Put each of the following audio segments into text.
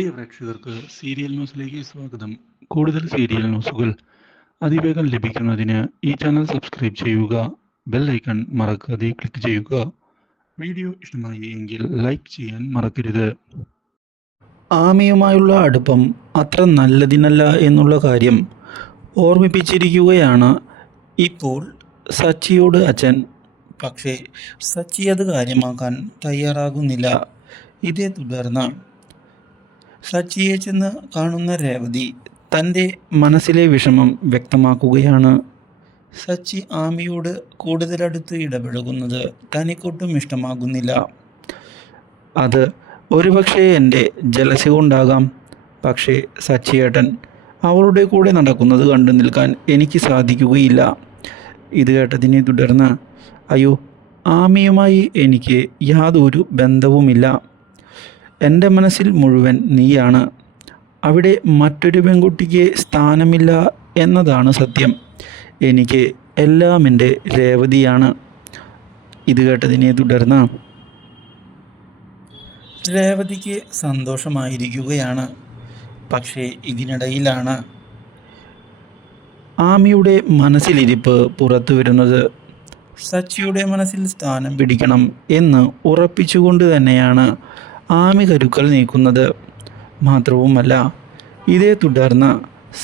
പ്രിയ പ്രേക്ഷകർക്ക് സീരിയൽ ന്യൂസിലേക്ക് സ്വാഗതം. കൂടുതൽ സീരിയൽ ന്യൂസുകൾ അതിവേഗം ലഭിക്കുന്നതിന് ഈ ചാനൽ സബ്സ്ക്രൈബ് ചെയ്യുക ബെൽ ഐക്കൺ മറക്കാതെ ക്ലിക്ക് ചെയ്യുക. വീഡിയോ ഇഷ്ടമായി എങ്കിൽ ലൈക്ക് ചെയ്യാൻ മറക്കരുത്. ആമയുമായുള്ള അടുപ്പം അത്ര നല്ലതിനല്ല എന്നുള്ള കാര്യം ഓർമ്മിപ്പിച്ചിരിക്കുകയാണ് ഇപ്പോൾ സച്ചിയോട് അച്ഛൻ. പക്ഷേ സച്ചി അത് കാര്യമാക്കാൻ തയ്യാറാകുന്നില്ല. ഇതേ തുടർന്ന് സച്ചിയെ ചെന്ന് കാണുന്ന രേവതി തന്റെ മനസ്സിലെ വിഷമം വ്യക്തമാക്കുകയാണ്. സച്ചി ആമിയോട് കൂടുതലടുത്ത് ഇടപഴകുന്നത് തനിക്കൊട്ടും ഇഷ്ടമാകുന്നില്ല. അത് ഒരുപക്ഷെ എന്റെ ജലസ കൊണ്ടാകാം പക്ഷേ സച്ചിയേട്ടൻ അവളുടെ കൂടെ നടക്കുന്നത് കണ്ടു നിൽക്കാൻ എനിക്ക് സാധിക്കുകയില്ല. ഇത് കേട്ടതിനെ തുടർന്ന് അയ്യോ ആമിയുമായി എനിക്ക് യാതൊരു ബന്ധവുമില്ല. എന്റെ മനസ്സിൽ മുഴുവൻ നീയാണ്. അവിടെ മറ്റൊരു പെൺകുട്ടിക്ക് സ്ഥാനമില്ല എന്നതാണ് സത്യം. എനിക്ക് എല്ലാം എന്റെ രേവതിയാണ്. ഇത് കേട്ടതിനെ തുടർന്ന് രേവതിക്ക് സന്തോഷമായിരിക്കുകയാണ്. പക്ഷേ ഇതിനിടയിലാണ് ആമിയുടെ മനസ്സിലിരിപ്പ് പുറത്തു വരുന്നത്. സച്ചിയുടെ മനസ്സിൽ സ്ഥാനം പിടിക്കണം എന്ന് ഉറപ്പിച്ചുകൊണ്ട് തന്നെയാണ് ആമി കരുക്കൾ നീക്കുന്നത് മാത്രവുമല്ല ഇതേ തുടർന്ന്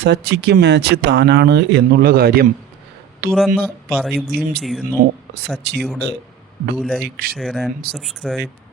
സച്ചിക്ക് മാച്ച് താനാണ് എന്നുള്ള കാര്യം തുറന്ന് പറയുകയും ചെയ്യുന്നു സച്ചിയോട്. Do like share and subscribe.